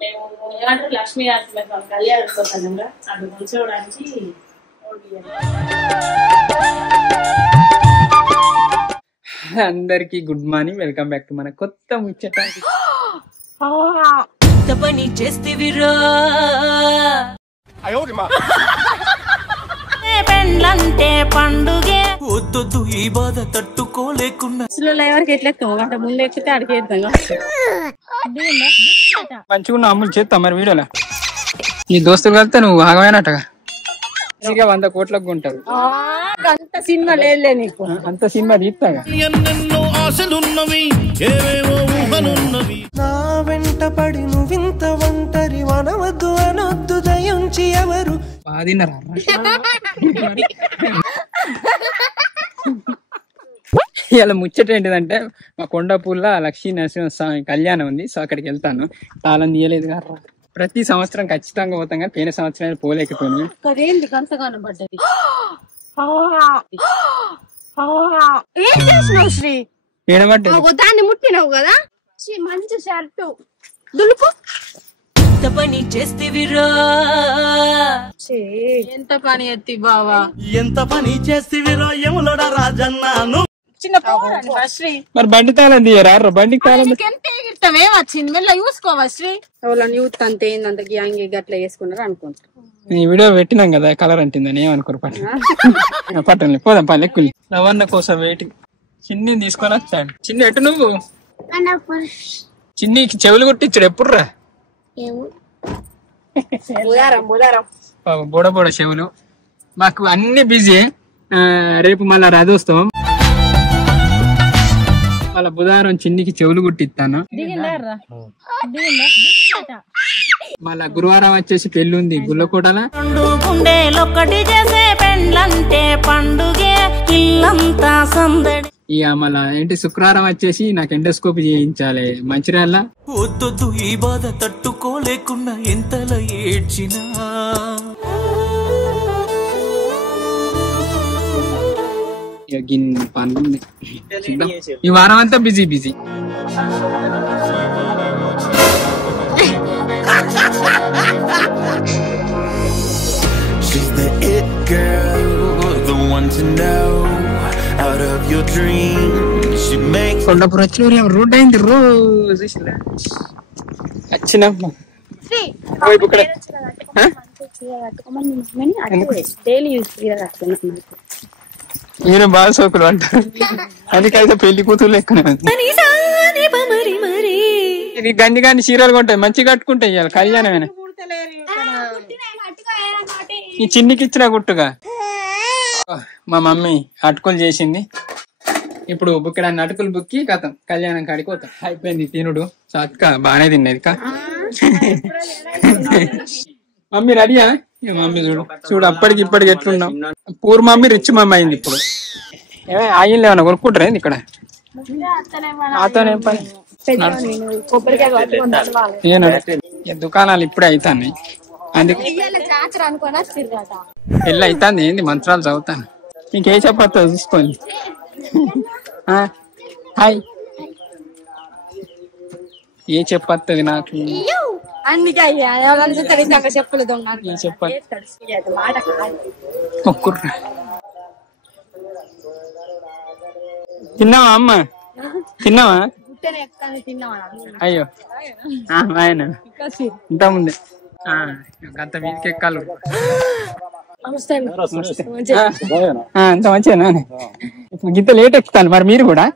మేము ఏమంటారు లక్ష్మీ కళ్యాణం కోసం అటు కూర్చోవడానికి అందరికి good morning, welcome back to మన కొత్త ముచ్చట. పని చేస్తేవిరా పెండ్లంటే పండుగే వద్దొద్దు ఈ బాధ తట్టుకోలేకున్నా ఎవరికి ఎట్లెక్తాము అంటే ముందు ఎక్కితే అడిగి మంచిగా ఉన్న అమ్ములు చేస్తా మరి వీడియోలో. నీ దోస్తులు కలిస్తే నువ్వు ఆగమైనట్టుగా 100 కోట్లకు కొంటారు. అంత సినిమా లేదులే నీకు, అంత సినిమా తీస్తాగా. నా వెంట పడి నువ్వింత ఒంటరి వనవద్దు అనొద్దు దయించి ఎవరు బాదిన్నరా ఇలా ముచ్చట ఏంటిదంటే మా కొండపూర్లో లక్ష్మీ నరసింహస్వామి కళ్యాణం ఉంది. సో అక్కడికి వెళ్తాను. తాళం తీయలేదు కదా. ప్రతి సంవత్సరం ఖచ్చితంగా పోతాం కానీ పోయిన సంవత్సరం పోలేకపోయినా. ఏం చేసినావు శ్రీ? దాన్ని ముట్టినావు కదా, మంచి షర్టు దులుపు. పని చేస్తేవిరా ఎంత పని ఎత్తి బావా, ఎంత పని చేస్తేవిరా యములోడా రాజన్నాను. చిన్న శ్రీ మరి బండి తాళం తీయరా? బండికి తాళం ఎంత ఎగిరితావే వచ్చింది మెల్ల చూసుకోవా శ్రీ. ఎవరన్నా యూత్ అంతే ఏందంత గ్యాంగ్ గట్లా వేసుకున్నారు అనుకుంటారు. ఈ వీడియో పెట్టినాం కదా, కలర్ అంటుందని ఏమనుకోరు. పట్టండి పోదాం పని ఎక్కువ. రవణ కోసం వెయిటింగ్. చిన్ని తీసుకొని వచ్చాడు. చిన్ని ఎటు నువ్వు? చిన్నికి చెవులు కుట్టించాడు. ఎప్పుడురా? బోడ బోడ చెవులు. మాకు అన్ని బిజీ. రేపు మళ్ళా రథోత్సవం, మళ్ళా బుధవారం చిన్నికి చెవులు కుట్టిస్తాను. మళ్ళా గురువారం వచ్చేసి పెళ్లి ఉంది గుల్లకోటల. గుండెలొక్కటి చేసే పెండ్లంటే పండుగే ఇల్లంతా సందడి. ఇక మళ్ళా ఏంటి శుక్రవారం వచ్చేసి నాకు ఎండోస్కోపీ చేయించాలి మంచిర్యాల. వద్దొద్దు ఈ బాధ తట్టుకోలేకున్నా ఎంతలా ఏడ్చినా. ఇక గిన్ని పనులు ఉంది. ఈ వారం అంతా busy busy. She's the it girl, the one to know. Out of your dreams, she makes Kondapur వచ్చి రోడ్ అయింది రోజు వచ్చిన మీరు బాగా సోకులు అంటారు. అందుకైతే పెళ్లి కూతురు లెక్కనే ఇది గంజి గాని చీరలు కొంటాయి మంచిగా కట్టుకుంటాయి. ఇవాళ కళ్యాణమైన ఈ చిన్నికి ఇచ్చిన గుట్టుగా మా మమ్మీ అటుకులు చేసింది. ఇప్పుడు ఇక్కడ అటుకులు బుక్కి కథం కళ్యాణం కాడికి పోతాం. అయిపోయింది తినుడు. సో అక్క బాగానే తిన్నది కా. మమ్మీ రెడీయా? మమ్మీ చూడు అప్పటికి ఇప్పటికి ఎట్లున్నాం. పూర్ మమ్మీ రిచ్ మమ్మీ అయింది. ఇప్పుడు ఏమే ఆయిల్ ఏమన్నా కొనుక్కుంటారా ఇక్కడ? దుకాణాలు ఇప్పుడే అవుతాయి. అందుకే పెళ్ళి అవుతుంది. ఏంది మంత్రాలు చదువుతాను. ఇంకే చెప్పత్తా చూసుకోండి. హాయ్ ఏ చెప్పత్తది నాకు? తిన్నావా అమ్మ? తిన్నావా? అయ్యో ఆయన ఇంత ముందే అంత వీధికి ఎక్కాలి. అంత మంచిగా ఇప్పుడు గింత లేట్ ఎక్కుతాను. మరి మీరు కూడా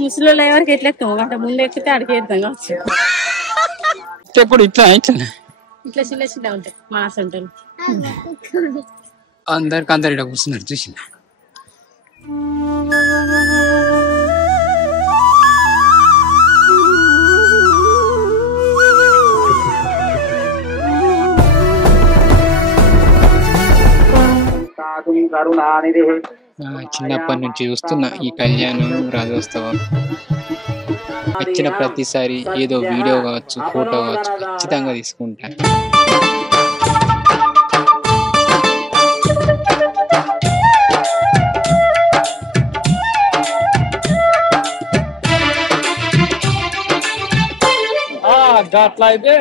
ముసలిలో ఎవరికి ఎట్లెక్తాము అంటే ముందు ఎక్కితే అడిగి చెప్పుడు ఇట్లా ఇట్లా ఇట్లా చిల్ల చిల్ల ఉంటాయి మా సెంటర్. అందరికి అందరు ఇక్కడ కూర్చున్నారు చూసిన. చిన్నప్పటి నుంచి చూస్తున్నా ఈ కళ్యాణం రాజోత్సవం. వచ్చిన ప్రతిసారి ఏదో వీడియో కావచ్చు, ఫోటో కావచ్చు ఖచ్చితంగా తీసుకుంటా. అట్లా అయితే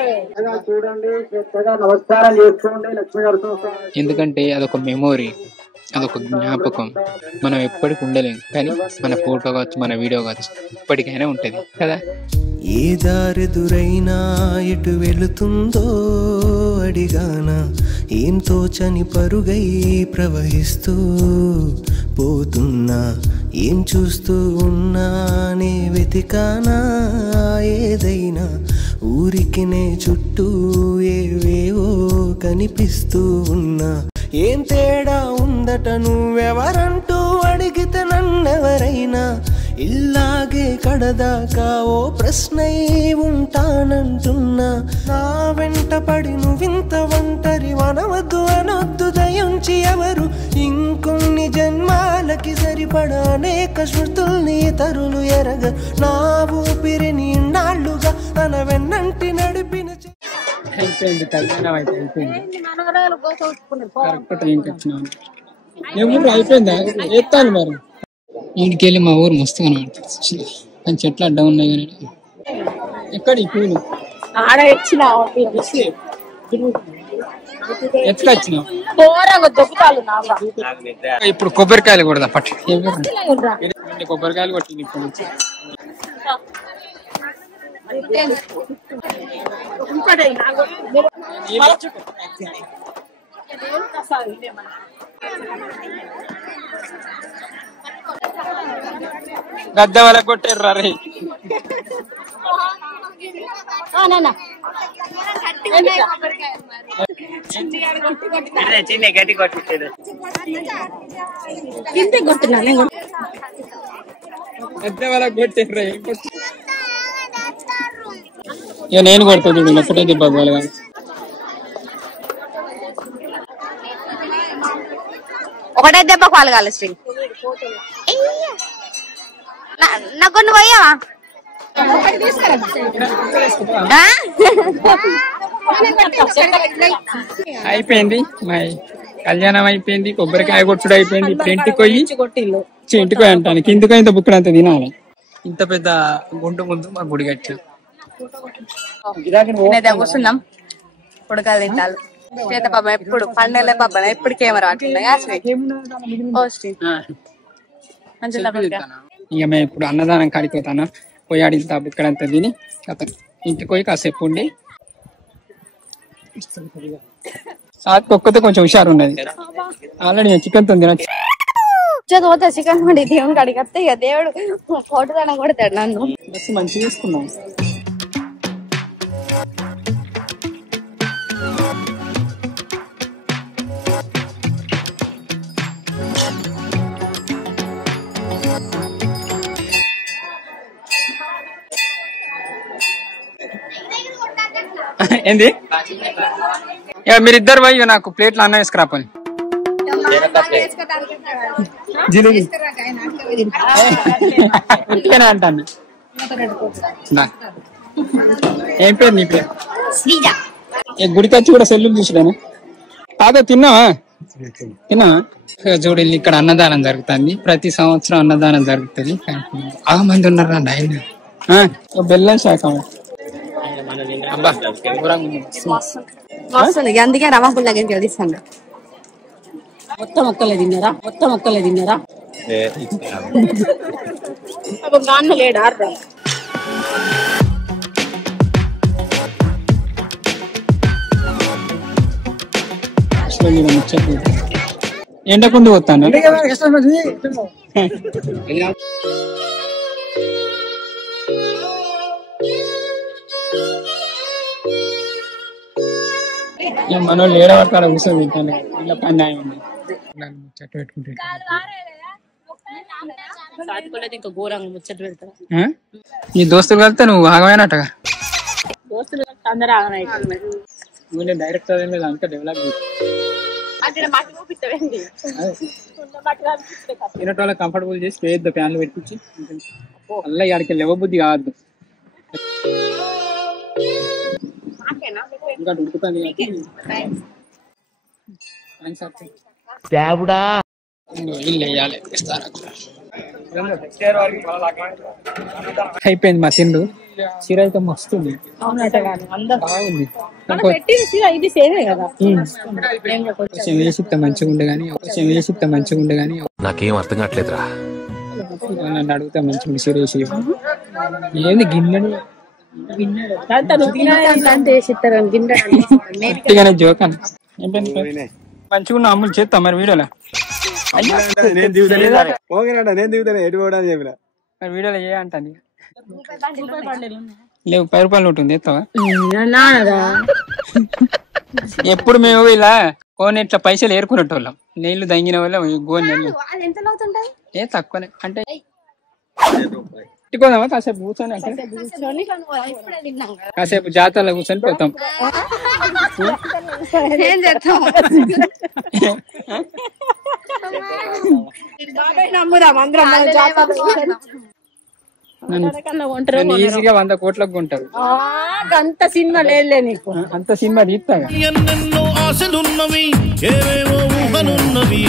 ఎందుకంటే అదొక మెమొరీ, అదొక జ్ఞాపకం. మనం ఎప్పటికి ఉండలేం, కానీ మన ఫోటో కావచ్చు, మన వీడియో కావచ్చు, ఇప్పటికైనా ఉంటది కదా. ఏ దారెదురైనా ఎటు వెళుతుందో అడిగానా, ఏం తోచని పరుగై ప్రవహిస్తూ పోతున్నా, ఏం చూస్తూ ఉన్నానే వెతికానా, ఏదైనా ఊరికినే చుట్టూ ఏవేవో కనిపిస్తూ ఉన్నా, ఏం తేడా ఉందట నువ్వెవరంటూ అడిగితే నన్నెవరైనా ఇల్లాగే కడదాకా ఓ ప్రశ్నై ఉంటానంటున్నా. నా వెంట పడి నువ్వింత ఒంటరి వనవద్దు అనొద్దు దయుంచి ఎవరు, ఇంకొన్ని జన్మాలకి సరిపడా అనేక శృతుల్ని ఇతరులు ఎరగ, నా ఊపిరిని ఇన్నాళ్లుగా తన వెన్నంటి నడిపిన. అయిపోయింది కళ్యాణం అయితే అయిపోయింది. కరెక్ట్ టైంకి వచ్చినాను. ఎవరు అయిపోయిందా ఎత్తాను మరి. ఇంటికెళ్ళి మా ఊరు మస్తు కనబడుతుంది, కానీ చెట్లు అడ్డం ఉన్నాయి. కానీ ఎక్కడ ఈ పూలు ఎత్తుకొచ్చినావు? ఇప్పుడు కొబ్బరికాయలు కూడా పట్టి కొబ్బరికాయలు కొట్టింది ఇప్పుడు నుంచి. గద్ద వల్ల కొట్టారు రే. గట్టి కొట్టారు, గద్ద వల్ల కొట్టారు. ఇక నేను కొడతా చూడండి, ఒకటే దెబ్బ బాగా. ఒకటే దెబ్బ పాల్గాలి శ్రీ. నాకు కొన్ని పోయావా? అయిపోయింది మా కళ్యాణం అయిపోయింది, కొబ్బరికాయ కొట్టుడు అయిపోయింది. ఇప్పుడు ఇంటికి పోయి ఇంటికి పోయి అంటాను, కిందికి ఇంత బుక్కడు అంత తినాలి. ఇంత పెద్ద గుండు ముందు మా గుడి కట్టారు. కూర్చున్నాం, ఉడకాలి తింటాలి. చేత పాప ఎప్పుడు పండగలే పాప ఎప్పుడు కెమెరా ఇక మేము ఇప్పుడు అన్నదానం కాడిపోతాను. పోయి ఆడింత బుక్కడంతా తిని అతను ఇంటికి పోయి కాసేపు ఉండి ఒక్కతే కొంచెం హుషారు ఉన్నది. ఆల్రెడీ చికెన్ తో తినచ్చు. పోతా చికెన్ వండి దేవుని కాడికి వస్తే ఇక దేవుడు ఫోటో దానం కొడతాడు నన్ను. బస్సు మంచిగా తీసుకున్నాం. ఏంది ఇక మీరిద్దరు పోయి నాకు ప్లేట్లు అన్నం వేసుకురాపోయి. జిలేబీ అంటాను. ఏం పేరు నీ పేరు? గుడికి వచ్చి కూడా సెల్లు చూసాను. కాదా తిన్నావా? చూడు ఇక్కడ అన్నదానం జరుగుతుంది, ప్రతి సంవత్సరం అన్నదానం జరుగుతుంది. మంది ఉన్నారు రండి ఆయన. బెల్లం శాఖ అందుకే రమాపుల్ దగ్గరికి వెళ్తాను. మొత్తం ఒక్కలే తిన్నారా? నాన్న లేడా? ఎండకుండా పోతాను. మనోళ్ళు ఏడవక్కడ కూర్చొని తింటాను. ఇలా పని ఉంది చెట్టు పెట్టుకుంటే నీ దోస్తులు కలిస్తే నువ్వు ఆగమైనట్టుగా. నువ్వు డైరెక్ట్ అంతా డెవలప్ తినటోళ్ళ కంఫర్టబుల్ చేసి పెద్ద ఫ్యాన్లు పెట్టించి అలా ఇక్కడికి లేవబుద్ధి కావద్దు. ఇంకా ఉడుకుతుంది ఇల్లు వేయాలి ఇస్తారా. అయిపోయింది మా తిండు. చీర అయితే మస్తుంది, బాగుంది. ఇది సేమే కదా. కొంచెం వేసిత్త మంచిగా ఉండే కానీ నాకేం అర్థం కావట్లేదురా. నన్ను అడుగుతా మంచిగా చీర వేసి ఏంది గిన్నెడు జోక్ అని మంచిగా ఉన్న అమ్ములు చేస్తా మరి వీడియోలో. నేను దిగుతాను ఎటు పోవడానికి చెప్పిన మరి వీడియోలో ఏ అంటాను లేవు 10 రూపాయలు ఉంటుంది ఎత్తావా? ఎప్పుడు మేము ఇలా కోనేట్ల పైసలు ఏరుకునేటోళ్ళం, నీళ్లు దంగిన వల్ల గోనె ఏ తక్కువనే అంటే పెట్టుకోదామా కాసేపు కూర్చొని కాసేపు జాతరలో కూర్చొని పోతాం. ఈజీగా 100 కోట్లకు కొంటారు. అంత సినిమా లేదులే నీకు, అంత సినిమా తీస్తాగా. ఎన్నెన్నో ఆశలున్నవి ఏవేవో ఊహలున్నవి.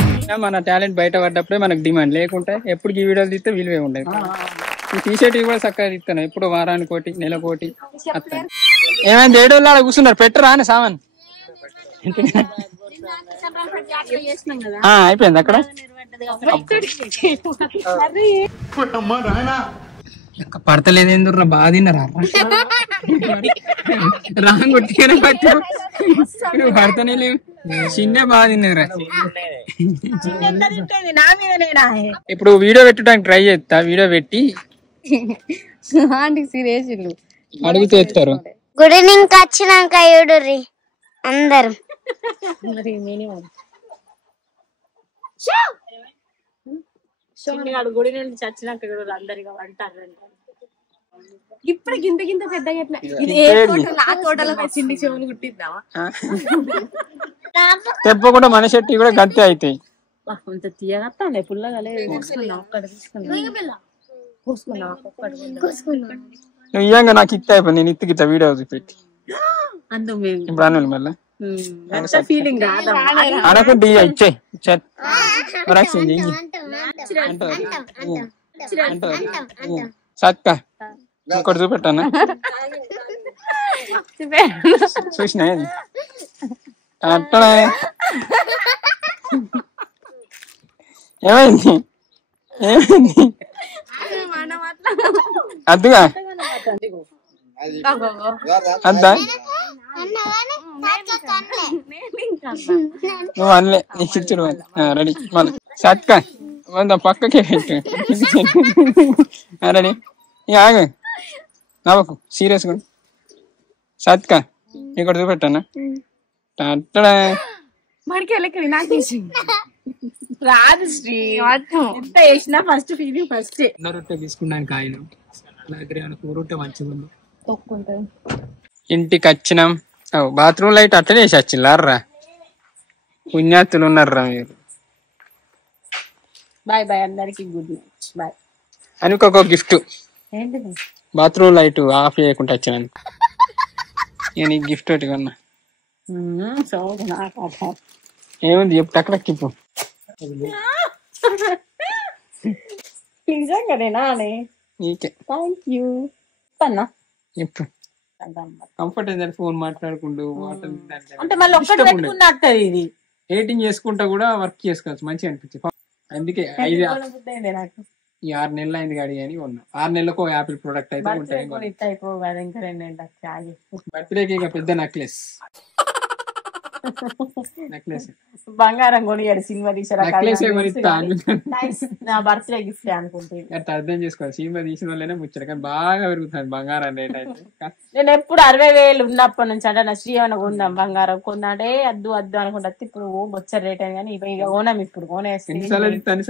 మన టాలెంట్ బయట పడ్డప్పుడే మనకు డిమాండ్, లేకుంటే ఎప్పుడు ఈ వీడియోలు తీస్తే విలువే ఉండదు. ఈ టీషర్ట్ కూడా చక్కగా తీస్తాను, ఎప్పుడు వారానికి కోటి నెలకోటి వస్తాను. ఏమైంది ఏడోళ్ళు అలా కూర్చున్నారు, పెట్టరా అని సామాన్ అయిపోయింది అక్కడ. పడతలేదు ఎందుకు బాగా తిన్నారా రాంగ్ కొట్టిగానే పడతనే లేవు, చిన్న బాగా తిన్నారా. ఇప్పుడు వీడియో పెట్టడానికి ట్రై చేస్తా, వీడియో పెట్టి అడిగితే ఎత్తారు. గుడి నుంచి వచ్చినాక చూడుర్రి అందరు. గుడి నుండి చచ్చినాక అందరిగా అంటారు. ఇప్పుడు గింత గింత పెద్దగా నా తోటలో చిన్ని చెవులు కుట్టిద్దామా? తెప్పకుండా మన చెట్టు కూడా గంతే అవుతాయి. కొంత తీయగత్తాండే పుల్లగా నువ్వు ఇయ్యంగా నాకు ఇత్త అయిపోయింది, నేను ఇత్తుకిత్తా వీడియో పెట్టి ఇప్పుడు అను మళ్ళీ ఫీలింగ్ అనకుంటే ఇచ్చేయి సక్క ఇక్కడ చూపెట్టానా చూసినా ఏమైంది అద్దుగా అద్దా నువ్వు అనలే నీకు ఇచ్చుడు రెడీ మళ్ళీ సక్క పక్కకే పెట్టు రెడీ ఇక ఆగు నవ్వకు సీరియస్ కూడా సత్క ఇక్కడ చూపెట్టానా రాదు శ్రీ ఎంత వేసినా ఫస్ట్ ఫీలింగ్ ఫస్ట్. రొట్టె తీసుకున్నాను కాయలు రొట్టె మంచిగా ఉంది. ఇంటికి వచ్చినాం, బాత్రూమ్ లైట్ అట్లనే వేసి వచ్చిల్లారా, పుణ్యాతులు ఉన్నారా మీరు. బాయ్ బాయ్ అందరికి, గుడ్ నైట్ బాయ్. అని ఒక గిఫ్ట్, బాత్రూమ్ లైట్ ఆఫ్ చేయకుండా వచ్చినాను. ఇక నీకు గిఫ్ట్ ఒకటి కొన్నా. ఏముంది చెప్పు టక్ ఇప్పుడు. నిజంగానేనా? నీకే థ్యాంక్ యూ పన్నా. ఇప్పుడు కంఫర్ట్ అయిందని ఫోన్ మాట్లాడుకుంటూ అంటే మళ్ళీ ఒక్కటి పెట్టుకున్నట్టు ఇది ఎడిటింగ్ చేసుకుంటా కూడా వర్క్ చేసుకోవచ్చు, మంచిగా అనిపించింది. అందుకే 6 నెలలు అయింది గాడి అని ఉన్నా. 6 నెలలకు యాపిల్ ప్రొడక్ట్ అయితే ఉంటాయి. బర్త్డేకి ఇక పెద్ద నెక్లెస్ బంగారం కొనియాడు సినిమా తీసారా? నా బర్త్డే గిఫ్ట్ అనుకుంటుంది. అర్థం చేసుకోవాలి, సినిమా తీసిన వాళ్ళనే ముచ్చట, కానీ బాగా పెరుగుతుంది బంగారం రేట్ అయితే. నేను ఎప్పుడు 60,000 ఉన్నప్పటి నుంచి అంటే నా శ్రీ ఏమైనా కొందాం బంగారం కొందంటే అద్దు అనుకుంటా. ఇప్పుడు బొచ్చర్ రేట్ అని కానీ ఇక ఓనం ఇప్పుడు కొనేసి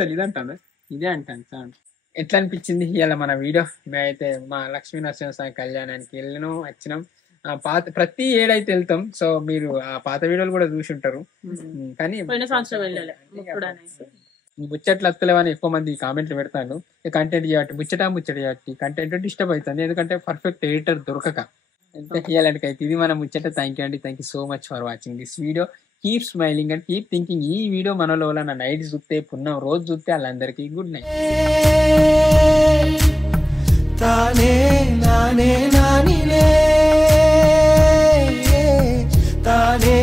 సార్ ఇదంటాను ఇదే అంటాను. ఎట్లా అనిపించింది ఇవాళ మన వీడియో? మేమైతే మా లక్ష్మీ నరసింహస్వామి కళ్యాణానికి వచ్చినాం. ప్రతి ఏడైతే వెళ్తాం, సో మీరు ఆ పాత వీడియోలు కూడా చూసి ఉంటారు. కానీ ముచ్చట్లు వస్తలేవని ఎక్కువ మంది కామెంట్లు పెడతాను. కంటెంట్ చేయబట్టి ముచ్చట చేయబట్టి కంటెంట్ డిస్టర్బ్ అవుతుంది, ఎందుకంటే పర్ఫెక్ట్ ఎడిటర్ దొరకక. ఎంత చేయాలంటే ఇది మనం ముచ్చట. థ్యాంక్ యూ అండి, thank you so much for watching this video. Keep smiling and keep thinking. ఈ వీడియో మనలో నా నైట్ చూస్తే పున్నం రోజు చూస్తే వాళ్ళందరికీ గుడ్ నైట్. తానే నానే నానినే తానే